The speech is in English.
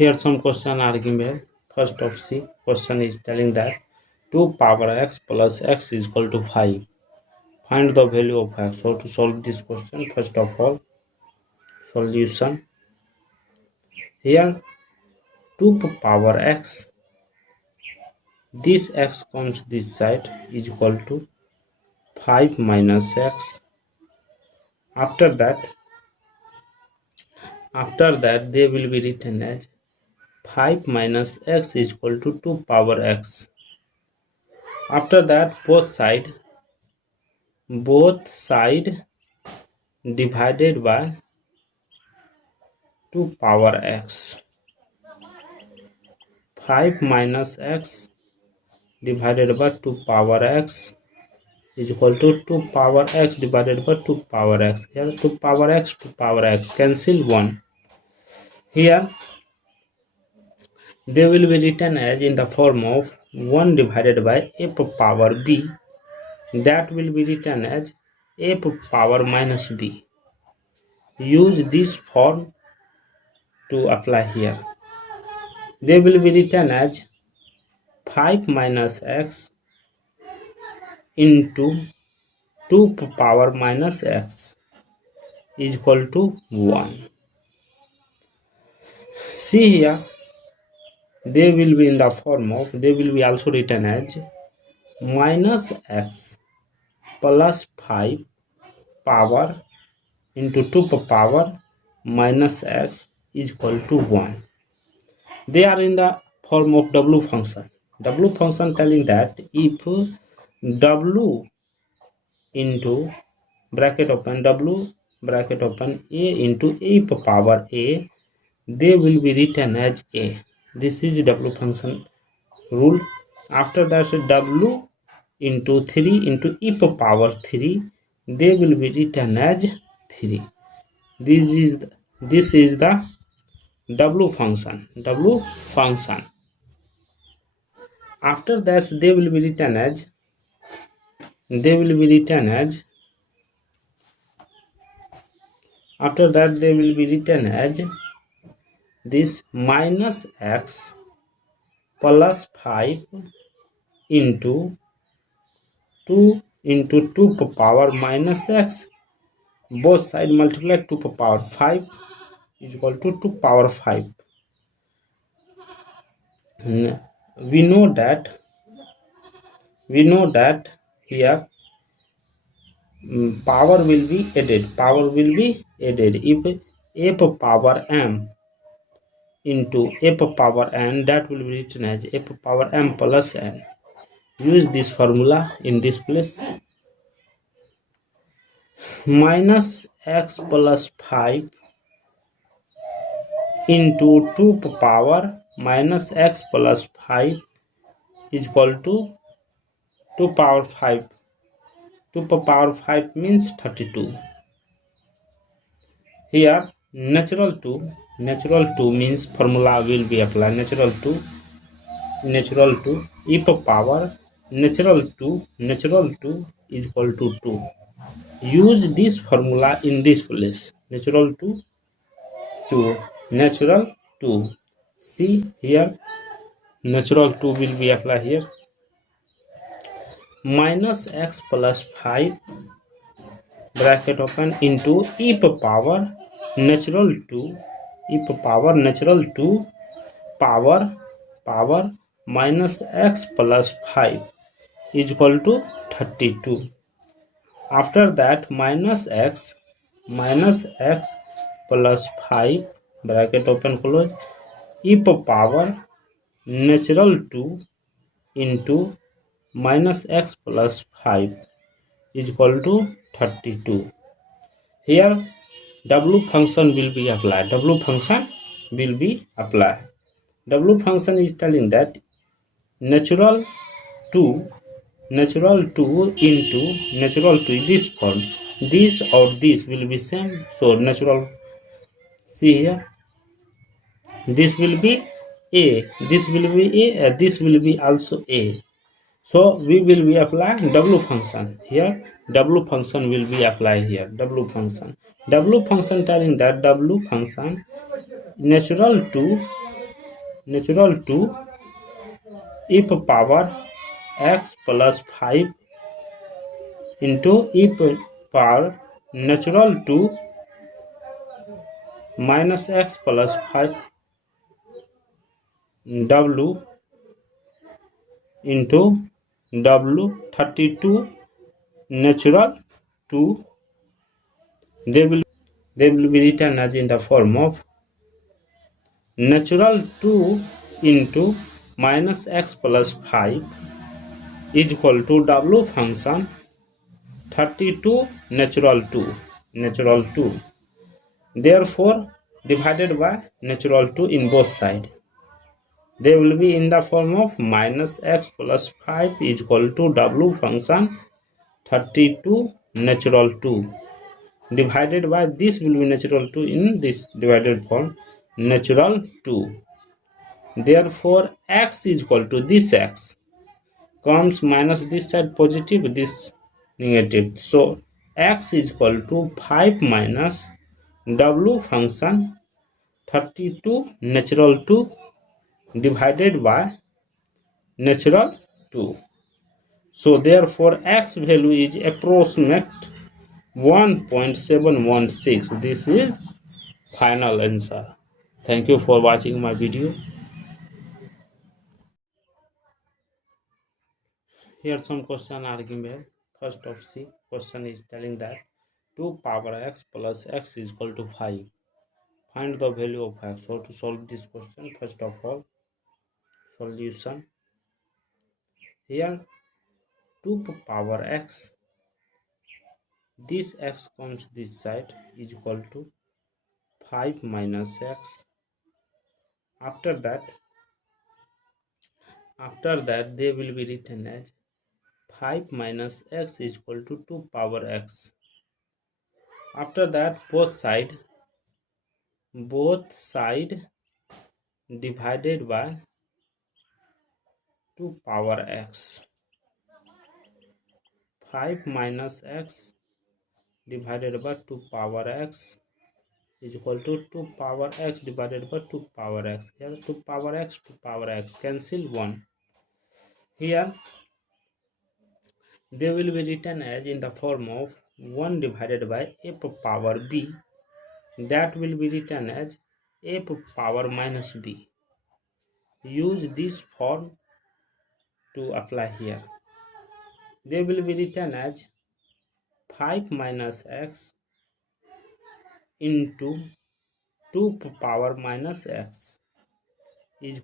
Here some question are given. First of C question is telling that 2 power x plus x is equal to 5. Find the value of x. So to solve this question, first of all, solution. Here 2 power x, this x comes this side is equal to 5 minus x. After that they will be written as 5 minus x is equal to 2 power x. After that both side divided by 2 power x. 5 minus x divided by 2 power x is equal to 2 power x divided by 2 power x. Here 2 power x cancel 1. Here they will be written as in the form of 1 divided by f power b, that will be written as f power minus b. Use this form to apply here. They will be written as 5 minus x into 2 power minus x is equal to 1. See here, they will be in the form of, they will be also written as minus x plus 5 power into 2 power minus x is equal to 1. They are in the form of w function. W function telling that if w into bracket open w bracket open a into a power a, they will be written as a. This is w function rule. After that w into 3 into e power 3, they will be written as 3. This is the w function. After that they will be written as this minus x plus 5 into 2 into 2 power minus x, both side multiply 2 power 5 is equal to 2 power 5. We know that here power will be added if f power m into f power n, that will be written as f power m plus n. Use this formula in this place. Minus x plus 5 into 2 power minus x plus 5 is equal to 2 power 5. 2 power 5 means 32. Here natural 2 means formula will be applied. Natural 2 e power natural 2 is equal to 2. Use this formula in this place. Natural 2. See here, natural 2 will be applied here. Minus x plus 5 bracket open into e power natural 2 power minus x plus 5 is equal to 32. After that minus x plus 5 bracket open close e power natural 2 into minus x plus 5 is equal to 32. Here w function will be applied. W function is telling that natural 2 into natural 2, this form, this or this will be same. So natural, see here, this will be a, this will be also a. So we will be applying w function here. W function will be applied here. W function telling that w function natural 2 natural 2 e power x plus 5 into e power natural 2 minus x plus 5 w into w 32 natural 2. They will be written as in the form of natural 2 into minus x plus 5 is equal to w function 32 natural 2. Therefore, divided by natural 2 in both sides. They will be in the form of minus x plus 5 is equal to w function 32 natural 2 divided by this will be natural 2 in this divided form natural 2. Therefore, x is equal to this x comes minus this side positive, this negative. So, x is equal to 5 minus w function 32 natural 2 divided by natural 2. So, therefore, x value is approximate 1.716. This is final answer. Thank you for watching my video. Here some question are given. First of C question is telling that 2 power x plus x is equal to 5. Find the value of x. So to solve this question, first of all, solution. Here 2 power x, this x comes this side is equal to 5 minus x. After that they will be written as 5 minus x is equal to 2 power x. After that both side divided by 2 power x. 5 minus x divided by 2 power x is equal to 2 power x divided by 2 power x. Here 2 power x cancel 1. Here they will be written as in the form of 1 divided by f power b, that will be written as f power minus b. Use this form to apply here. They will be written as 5 minus x into 2 power minus x